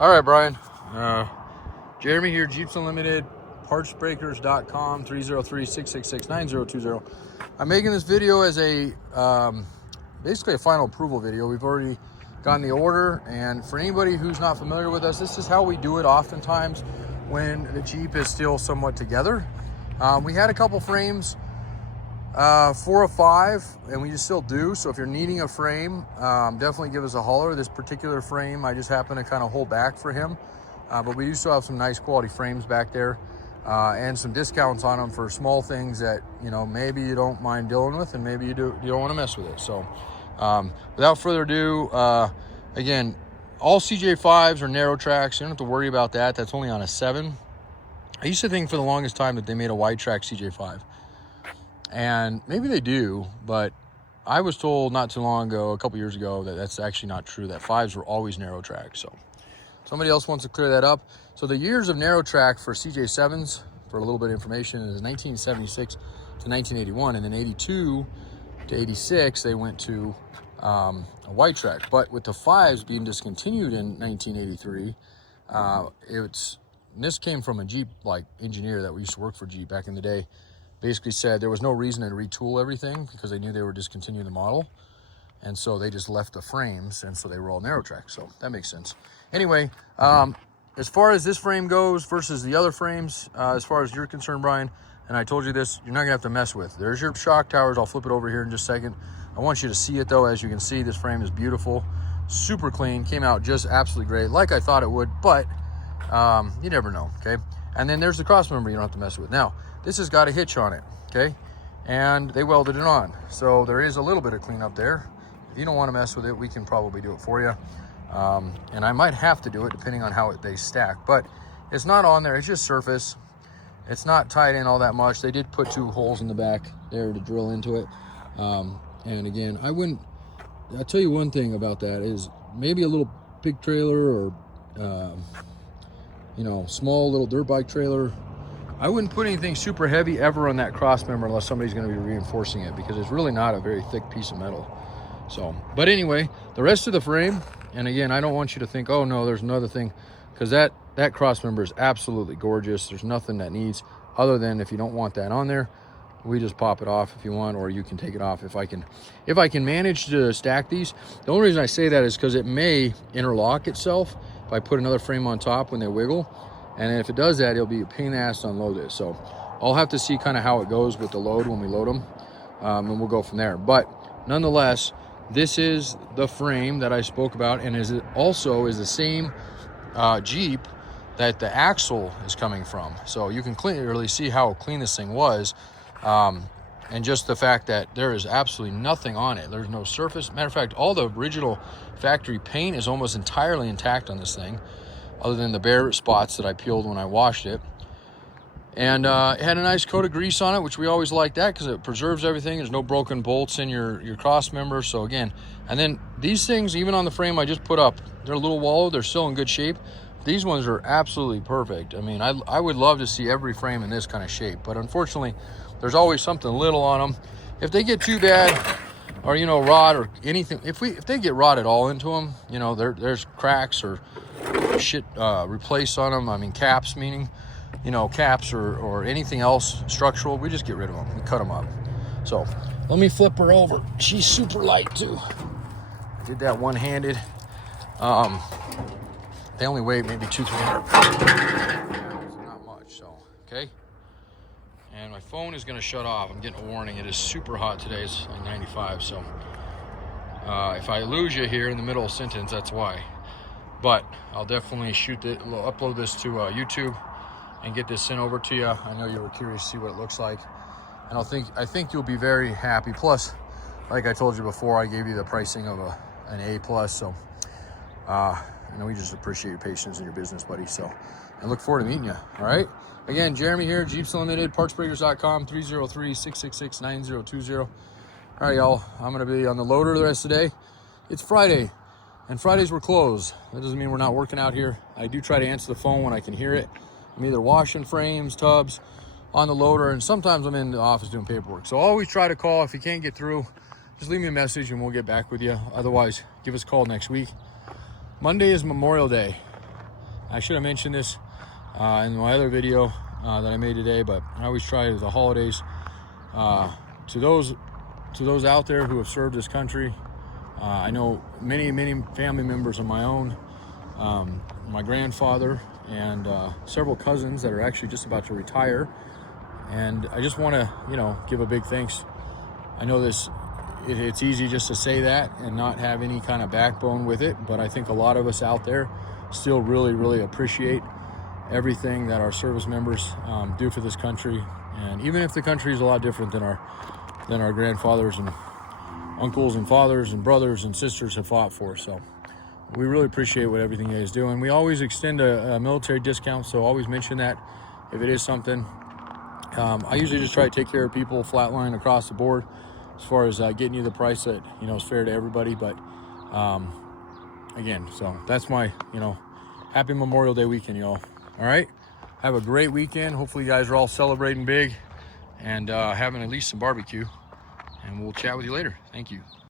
All right, Brian. Jeremy here, Jeeps Unlimited, partsbreakers.com, 303-666-9020. I'm making this video as a basically a final approval video. We've already gotten the order, and for anybody who's not familiar with us, this is how we do it oftentimes when the Jeep is still somewhat together. We had a couple frames, 4 or 5, and we just still do. So if you're needing a frame, definitely give us a holler. This particular frame, I just happen to kind of hold back for him. But we do still have some nice quality frames back there, and some discounts on them for small things that, you know, maybe you don't mind dealing with, and maybe you don't want to mess with it. So without further ado, again, all CJ5s are narrow tracks. You don't have to worry about that. That's only on a 7. I used to think for the longest time that they made a wide track CJ5. And maybe they do, but I was told not too long ago, a couple years ago, that that's actually not true, that 5s were always narrow track. So somebody else wants to clear that up. So the years of narrow track for CJ7s, for a little bit of information, is 1976 to 1981, and then 82 to 86, they went to a wide track. But with the 5s being discontinued in 1983, this came from a Jeep engineer that we used to work for Jeep back in the day. Basically said there was no reason to retool everything because they knew they were discontinuing the model, and so they just left the frames, and so they were all narrow track. So that makes sense. Anyway, as far as this frame goes versus the other frames, as far as you're concerned, Brian, and I told you this, you're not gonna have to mess with. There's your shock towers. I'll flip it over here in just a second. I want you to see it though. As you can see, this frame is beautiful, super clean, came out just absolutely great, like I thought it would, but you never know, okay? And then there's the cross member you don't have to mess with. Now, this has got a hitch on it, okay? And they welded it on. So there is a little bit of cleanup there. If you don't want to mess with it, we can probably do it for you. And I might have to do it depending on how they stack, but it's not on there. It's just surface. It's not tied in all that much. They did put 2 holes in the back there to drill into it. And again, I'll tell you one thing about that is maybe a little big trailer or, you know, small little dirt bike trailer. I wouldn't put anything super heavy ever on that cross member unless somebody's going to be reinforcing it, because it's really not a very thick piece of metal. So, but anyway, the rest of the frame, and again, I don't want you to think, oh no, there's another thing, because that cross member is absolutely gorgeous. There's nothing that needs, other than if you don't want that on there, we just pop it off if you want, or you can take it off if I can manage to stack these. The only reason I say that is because it may interlock itself if I put another frame on top when they wiggle. And if it does that, it'll be a pain in the ass to unload this. So I'll have to see kind of how it goes with the load when we load them, and we'll go from there. But nonetheless, this is the frame that I spoke about, and it also is the same Jeep that the axle is coming from. So you can clearly see how clean this thing was, and just the fact that there is absolutely nothing on it. There's no surface. Matter of fact, all the original factory paint is almost entirely intact on this thing, other than the bare spots that I peeled when I washed it. And it had a nice coat of grease on it, which we always like that because it preserves everything. There's no broken bolts in your cross member. So again, and then these things, even on the frame I just put up, they're a little wallowed. They're still in good shape. These ones are absolutely perfect. I mean, I would love to see every frame in this kind of shape, but unfortunately, there's always something little on them. If they get too bad, or, you know, rot or anything, if they get rot at all into them, you know, there's cracks or shit replaced on them. I mean, caps, meaning, you know, caps or anything else structural, we just get rid of them. We cut them up. So let me flip her over. She's super light too. I did that one-handed. They only weigh maybe 200-300 pounds. Not much. So okay. And my phone is going to shut off. I'm getting a warning. It is super hot today. It's like 95. So if I lose you here in the middle of a sentence, that's why. But I'll definitely upload this to YouTube and get this sent over to you. I know you were curious to see what it looks like, and I think you'll be very happy. Plus, like I told you before, I gave you the pricing of an A+. So you know, we just appreciate your patience and your business, buddy. So I look forward to meeting you. All right. Again, Jeremy here, Jeeps Unlimited, partsbreakers.com, 303-666-9020. All right, y'all. I'm gonna be on the loader the rest of the day. It's Friday. And Fridays we're closed. That doesn't mean we're not working out here. I do try to answer the phone when I can hear it. I'm either washing frames, tubs, on the loader, and sometimes I'm in the office doing paperwork. So always try to call. If you can't get through, just leave me a message and we'll get back with you. Otherwise, give us a call next week. Monday is Memorial Day. I should have mentioned this in my other video that I made today, but I always try the holidays to those out there who have served this country. I know many family members of my own, my grandfather, and several cousins that are actually just about to retire. And I just want to, give a big thanks. I know it's easy just to say that and not have any kind of backbone with it, but I think a lot of us out there still really appreciate everything that our service members do for this country. And even if the country is a lot different than our grandfathers and uncles and fathers and brothers and sisters have fought for. So we really appreciate what everything you guys do. And we always extend a military discount, so always mention that if it is something. I usually just try to take care of people flatline across the board as far as getting you the price that, is fair to everybody. But again, so that's my, happy Memorial Day weekend, y'all. All right. Have a great weekend. Hopefully you guys are all celebrating big and having at least some barbecue. And we'll chat with you later. Thank you.